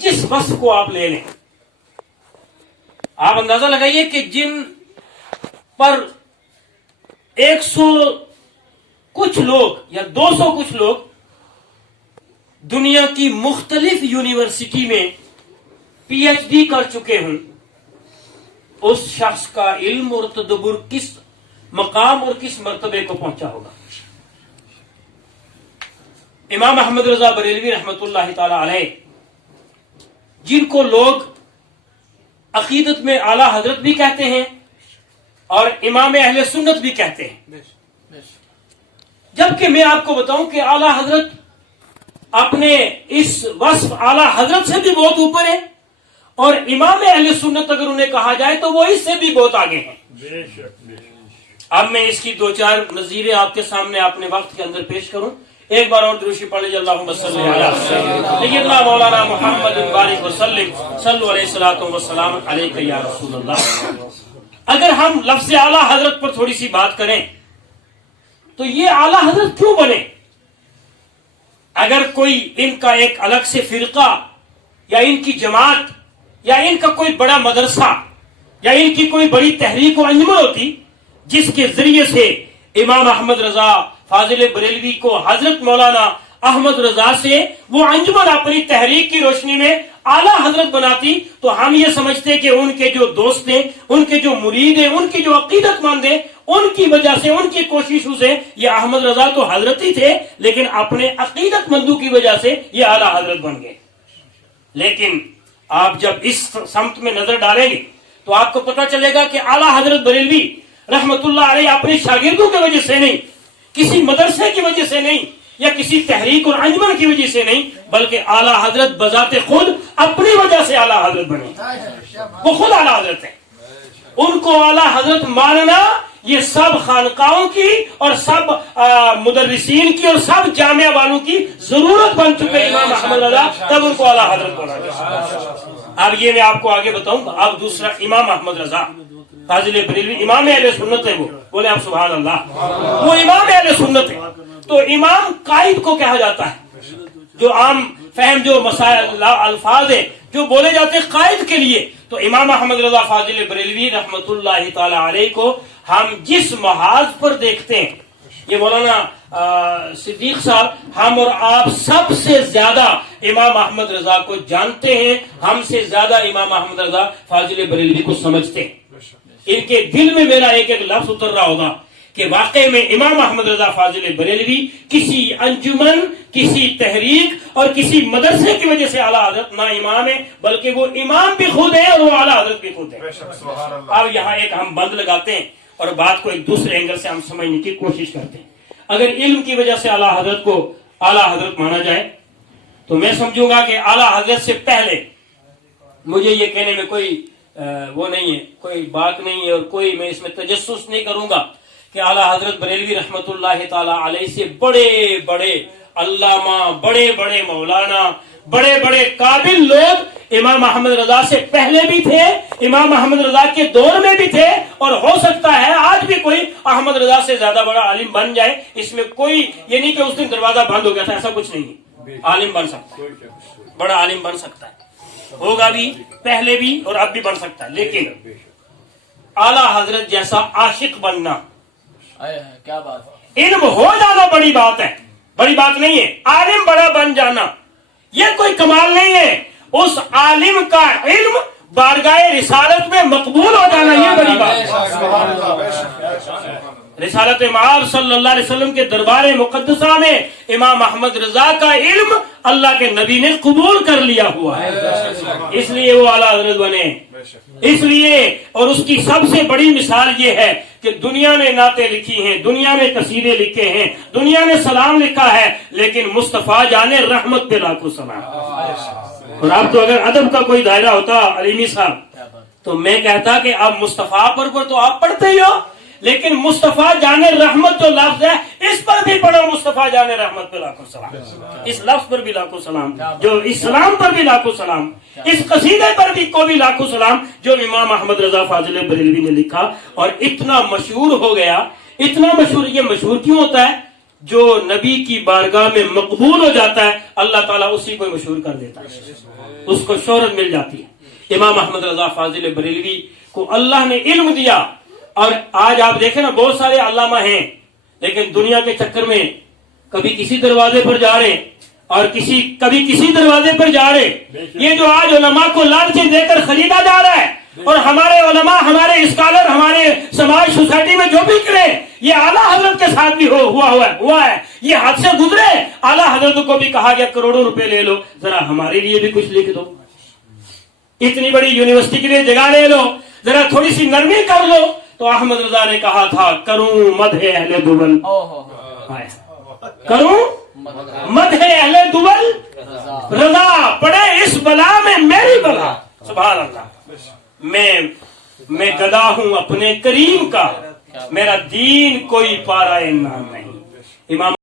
جس وصف کو آپ لے لیں، آپ اندازہ لگائیے کہ جن پر 100 کچھ لوگ یا 200 کچھ لوگ دنیا کی مختلف یونیورسٹی میں پی ایچ ڈی کر چکے ہوں، اس شخص کا علم اور تدبر کس مقام اور کس مرتبے کو پہنچا ہوگا۔ امام احمد رضا بریلوی رحمت اللہ تعالی علیہ، جن کو لوگ عقیدت میں اعلی حضرت بھی کہتے ہیں اور امام اہل سنت بھی کہتے ہیں، جبکہ میں آپ کو بتاؤں کہ اعلی حضرت اپنے اس وصف اعلی حضرت سے بھی بہت اوپر ہے، اور امام اہل سنت اگر انہیں کہا جائے تو وہ اس سے بھی بہت آگے ہیں۔ اب میں اس کی 2-4 نظیریں آپ کے سامنے اپنے وقت کے اندر پیش کروں۔ ایک بار اور درود پڑھ لیجیے، اللہم صلی علی سیدنا مولانا محمد بارک وسلم، صلو علیہ الصلوۃ والسلام علیک یا رسول اللہ۔ اگر ہم لفظ اعلی حضرت پر تھوڑی سی بات کریں تو یہ اعلی حضرت کیوں بنے؟ اگر کوئی ان کا ایک الگ سے فرقہ یا ان کی جماعت یا ان کا کوئی بڑا مدرسہ یا ان کی کوئی بڑی تحریک و انجمن ہوتی جس کے ذریعے سے امام احمد رضا فاضل بریلوی کو حضرت مولانا احمد رضا سے وہ انجمن اپنی تحریک کی روشنی میں اعلیٰ حضرت بناتی، تو ہم یہ سمجھتے کہ ان کے جو دوست ہیں، ان کے جو مرید ہیں، ان کے جو عقیدت مند ہیں، ان کی وجہ سے، ان کی کوششوں سے یہ احمد رضا تو حضرت ہی تھے، لیکن اپنے عقیدت مندوں کی وجہ سے یہ اعلیٰ حضرت بن گئے۔ لیکن آپ جب اس سمت میں نظر ڈالیں گے تو آپ کو پتہ چلے گا کہ اعلیٰ حضرت بریلوی رحمت اللہ علیہ اپنے شاگردوں کی وجہ سے نہیں، کسی مدرسے کی وجہ سے نہیں، یا کسی تحریک اور انجمن کی وجہ سے نہیں، بلکہ اعلیٰ حضرت بذات خود اپنی وجہ سے اعلیٰ حضرت بنے۔ وہ خود اعلیٰ حضرت ہیں، ان کو اعلیٰ حضرت ماننا یہ سب خانقاہوں کی اور سب مدرسین کی اور سب جامعہ والوں کی ضرورت بن چکے امام احمد رضا، تب ان کو اعلیٰ حضرت بنا گیا۔ اب یہ میں آپ کو آگے بتاؤں گا۔ اب دوسرا امام احمد رضا فاضل بریلوی امام اہل سنت ہے، وہ بولے آپ سبحان اللہ، وہ امام اہل سنت ہے۔ تو امام قائد کو کہا جاتا ہے، جو عام فہم جو مسائل الفاظ ہیں جو بولے جاتے ہیں قائد کے لیے، تو امام احمد رضا فاضل بریلوی رحمت اللہ تعالی علیہ کو ہم جس محاذ پر دیکھتے ہیں، یہ مولانا صدیق صاحب ہم اور آپ سب سے زیادہ امام احمد رضا کو جانتے ہیں، ہم سے زیادہ امام احمد رضا فاضل بریلوی کو سمجھتے ہیں۔ ان کے دل میں میرا ایک ایک لفظ اتر رہا ہوگا کہ واقعی میں امام احمد رضا فاضل بریلوی کسی انجمن، کسی تحریک اور کسی مدرسے کی وجہ سے اعلیٰ حضرت نہ امام ہے، بلکہ وہ امام بھی خود ہے اور وہ اعلیٰ حضرت بھی خود ہے۔ اب یہاں ایک ہم بند لگاتے ہیں اور بات کو ایک دوسرے اینگل سے ہم سمجھنے کی کوشش کرتے ہیں۔ اگر علم کی وجہ سے اعلیٰ حضرت کو اعلیٰ حضرت مانا جائے تو میں سمجھوں گا کہ اعلیٰ حضرت سے پہلے، مجھے یہ کہنے میں کوئی وہ نہیں ہے، کوئی بات نہیں ہے، اور کوئی میں اس میں تجسس نہیں کروں گا کہ اعلیٰ حضرت بریلوی رحمت اللہ تعالی علیہ سے بڑے بڑے علامہ، بڑے بڑے مولانا، بڑے بڑے قابل لوگ امام احمد رضا سے پہلے بھی تھے، امام احمد رضا کے دور میں بھی تھے، اور ہو سکتا ہے آج بھی کوئی احمد رضا سے زیادہ بڑا عالم بن جائے۔ اس میں کوئی یہ نہیں کہ اس دن دروازہ بند ہو گیا تھا، ایسا کچھ نہیں ہے۔ عالم بن سکتا ہے، بڑا عالم بن سکتا ہے، ہوگا بھی، پہلے بھی اور اب بھی بن سکتا ہے، لیکن اعلیٰ حضرت جیسا عاشق بننا، کیا بات ہے، علم ہو جانا بڑی بات ہے، بڑی بات نہیں ہے۔ عالم بڑا بن جانا یہ کوئی کمال نہیں ہے، اس عالم کا علم بارگاہ رسالت میں مقبول ہو جانا یہ بڑی بات ہے۔ رسالت مآب صلی اللہ علیہ وسلم کے دربار مقدسہ میں امام احمد رضا کا علم اللہ کے نبی نے قبول کر لیا ہوا ہے، اس لیے وہ اعلیٰ حضرت بنے۔ اس لیے، اور اس کی سب سے بڑی مثال یہ ہے کہ دنیا نے نعتیں لکھی ہیں، دنیا نے قصیدے لکھے ہیں، دنیا نے سلام لکھا ہے، لیکن مصطفیٰ جانے رحمت پہ لاکھوں سلام۔ اور اب تو اگر ادب کا کوئی دائرہ ہوتا علیمی صاحب تو میں کہتا کہ اب مصطفیٰ پر تو آپ پڑھتے ہی ہو، لیکن مصطفیٰ جانے رحمت جو لفظ ہے اس پر بھی پڑھو، مصطفیٰ جانے رحمت پہ لاکھوں سلام، اس لفظ پر بھی لاکھوں سلام، جو اسلام پر بھی لاکھوں سلام، اس قصیدے پر بھی کو بھی لاکھوں سلام جو امام احمد رضا فاضل بریلوی نے لکھا، اور اتنا مشہور ہو گیا، اتنا مشہور۔ یہ مشہور کیوں ہوتا ہے؟ جو نبی کی بارگاہ میں مقبول ہو جاتا ہے اللہ تعالیٰ اسی کو مشہور کر دیتا ہے، اس کو شہرت مل جاتی ہے۔ امام احمد رضا فاضل بریلوی کو اللہ نے علم دیا، اور آج آپ دیکھیں نا بہت سارے علامہ ہیں لیکن دنیا کے چکر میں کبھی کسی دروازے پر جا رہے اور کبھی کسی دروازے پر جا رہے۔ یہ جو آج علماء کو لالچ دے کر خریدا جا رہا ہے، اور ہمارے علماء، ہمارے اسکالر، ہمارے سماج سوسائٹی میں جو بھی کرے، یہ اعلیٰ حضرت کے ساتھ بھی ہوا ہے، یہ حد سے گزرے۔ اعلیٰ حضرت کو بھی کہا گیا کروڑوں روپے لے لو، ذرا ہمارے لیے بھی کچھ لکھ دو، اتنی بڑی یونیورسٹی کے لیے جگہ لے لو، ذرا تھوڑی سی نرمی کر لو۔ تو احمد رضا نے کہا تھا کروں مدح اہل دول، کروں مدح اہل دول رضا، پڑے اس بلا میں میری بلا۔ سبحان اللہ۔ میں گدا ہوں اپنے کریم کا، میرا دین کوئی پارا نام نہیں۔ امام